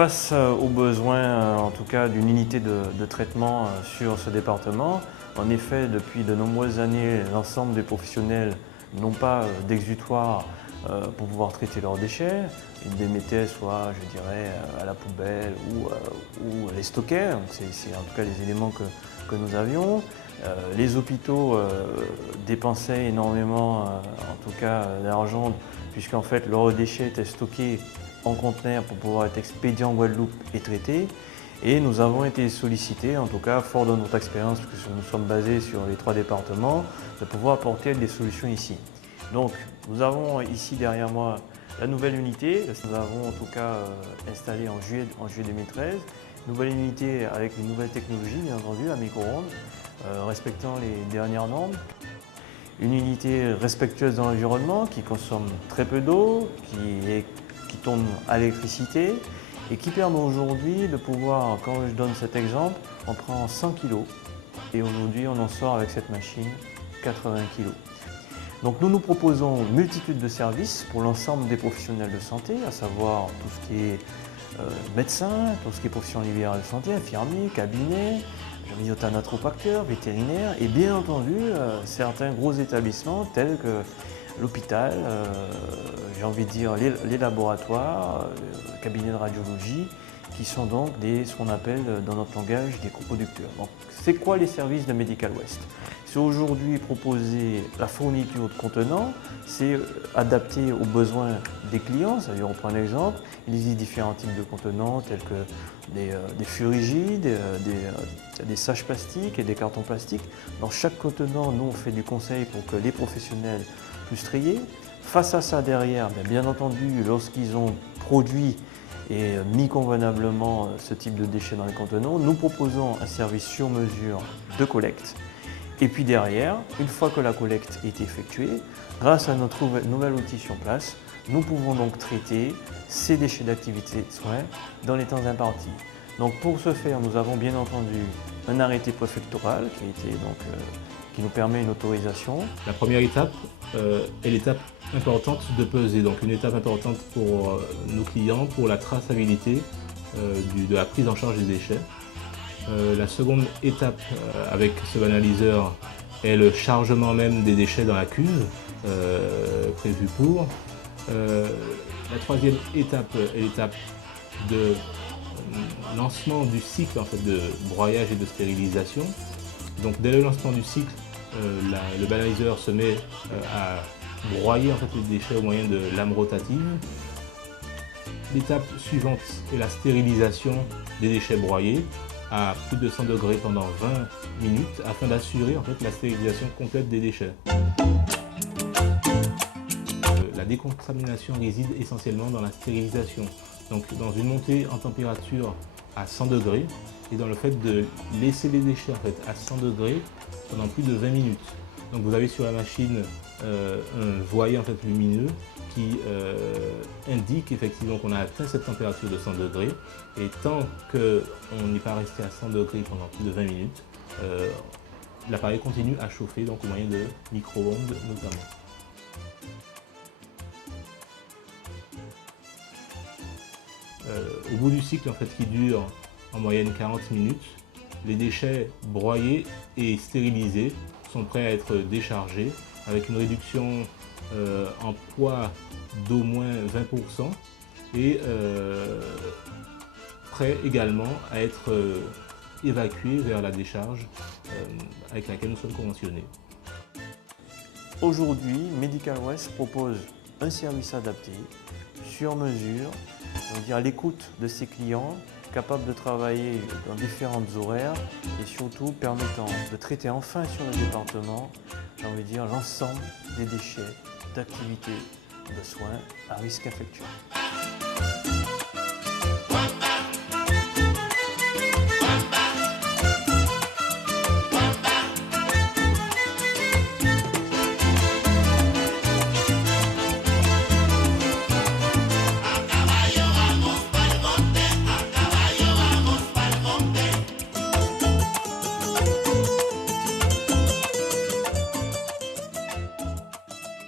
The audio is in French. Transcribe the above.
Face aux besoins, en tout cas, d'une unité de traitement sur ce département, en effet, depuis de nombreuses années, l'ensemble des professionnels n'ont pas d'exutoire pour pouvoir traiter leurs déchets. Ils les mettaient soit, je dirais, à la poubelle ou les stockaient. C'est en tout cas les éléments que nous avions. Les hôpitaux dépensaient énormément, en tout cas, d'argent, puisqu'en fait, leurs déchets étaient stockés en conteneur pour pouvoir être expédié en Guadeloupe et traité. Et nous avons été sollicités, en tout cas fort de notre expérience, puisque nous sommes basés sur les 3 départements, de pouvoir apporter des solutions ici. Donc nous avons ici derrière moi la nouvelle unité, nous avons en tout cas installé en juillet 2013, nouvelle unité avec une nouvelle technologie, bien entendu, la micro-ondes, respectant les dernières normes. Une unité respectueuse de l'environnement qui consomme très peu d'eau, qui tourne à l'électricité et qui permet aujourd'hui de pouvoir, quand je donne cet exemple, on prend 100 kg et aujourd'hui on en sort avec cette machine 80 kg. Donc nous proposons une multitude de services pour l'ensemble des professionnels de santé, à savoir tout ce qui est médecin, tout ce qui est profession libérale de santé, infirmier, cabinet, natropacteur, vétérinaire et bien entendu certains gros établissements tels que l'hôpital, j'ai envie de dire les laboratoires, le cabinet de radiologie, qui sont donc ce qu'on appelle dans notre langage des coproducteurs. Donc, c'est quoi les services de Medical Waste? C'est aujourd'hui proposer la fourniture de contenants, c'est adapté aux besoins des clients. C'est-à-dire, on prend un exemple, il existe différents types de contenants tels que des fûts rigides, des saches plastiques et des cartons plastiques. Dans chaque contenant, nous on fait du conseil pour que les professionnels puissent trier. Face à ça derrière, bien entendu, lorsqu'ils ont produit et mis convenablement ce type de déchets dans les contenants, nous proposons un service sur mesure de collecte. Et puis derrière, une fois que la collecte est effectuée, grâce à notre nouvel outil sur place, nous pouvons donc traiter ces déchets d'activité de soins dans les temps impartis. Donc pour ce faire, nous avons bien entendu un arrêté préfectoral qui nous permet une autorisation. La première étape est l'étape importante de peser, donc une étape importante pour nos clients, pour la traçabilité de la prise en charge des déchets. La seconde étape avec ce banaliseur est le chargement même des déchets dans la cuve prévue pour. La troisième étape est l'étape de lancement du cycle en fait, de broyage et de stérilisation. Donc dès le lancement du cycle, le banaliseur se met à broyer en fait, les déchets au moyen de lames rotatives. L'étape suivante est la stérilisation des déchets broyés à plus de 100 degrés pendant 20 minutes afin d'assurer en fait, la stérilisation complète des déchets. La décontamination réside essentiellement dans la stérilisation, donc dans une montée en température à 100 degrés et dans le fait de laisser les déchets en fait, à 100 degrés pendant plus de 20 minutes. Donc vous avez sur la machine un voyer en fait, lumineux qui indique effectivement qu'on a atteint cette température de 100 degrés et tant qu'on n'est pas resté à 100 degrés pendant plus de 20 minutes, l'appareil continue à chauffer donc au moyen de micro-ondes notamment. Au bout du cycle en fait, qui dure en moyenne 40 minutes, les déchets broyés et stérilisés sont prêts à être déchargés avec une réduction en poids d'au moins 20% et prêts également à être évacués vers la décharge avec laquelle nous sommes conventionnés. Aujourd'hui, Medical Waste propose un service adapté, sur mesure, on va dire à l'écoute de ses clients, capable de travailler dans différentes horaires et surtout permettant de traiter enfin sur le département, j'ai envie de dire, l'ensemble des déchets d'activités de soins à risque infectieux.